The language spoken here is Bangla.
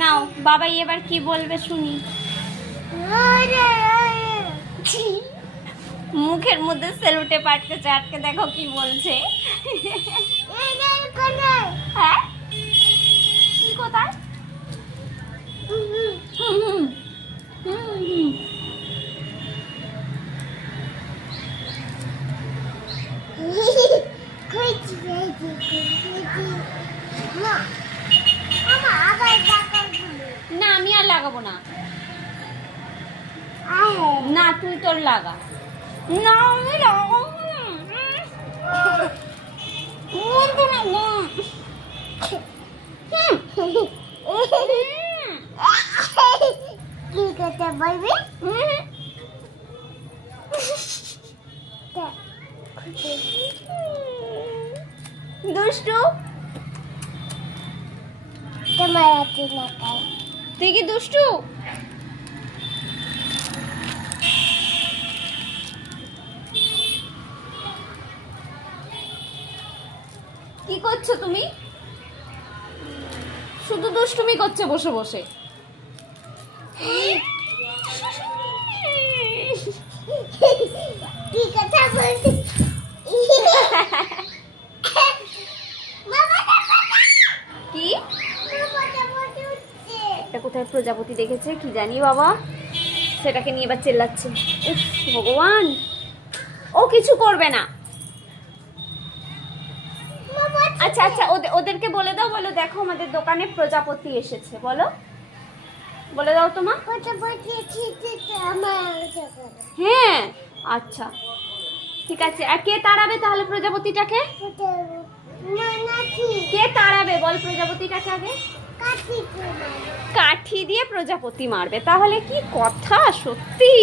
নাও বাবাই এবার কি বলবে শুনি। মুখের মধ্যে সেলুটে পাটকেছে, আটকে দেখো কি বলছে। হ্যাঁ কি কোথায়? না আমি আর লাগাবো না। না তুই তোর লাগা। না আমি লাগাবো না। বলবো না গো। কি করতে বলবি? দুষ্টু তোমার আছে না তাই তুই কি দুষ্টু? কি করছো তুমি? শুধু দুষ্টুমি করছে বসে বসে। কি কথা বলছি? কি এটা কোথায় প্রজাপতি দেখেছে কি জানি বাবা, সেটাকে নিয়ে এবার চেল্লাচ্ছে। উফ ভগবান, ও কিছু করবে না। আচ্ছা আচ্ছা ওদেরকে বলে দাও, বলো দেখো আমাদের দোকানে প্রজাপতি এসেছে, বলো বলে দাও তোমা। হ্যাঁ আচ্ছা ঠিক আছে। আর কে তাড়াবে তাহলে প্রজাপতিটাকে? কে তাড়াবে বল প্রজাপতিটাকে আগে? কাঠি দিয়ে প্রজাপতি মারবে? তাহলে কি কথা সত্যি।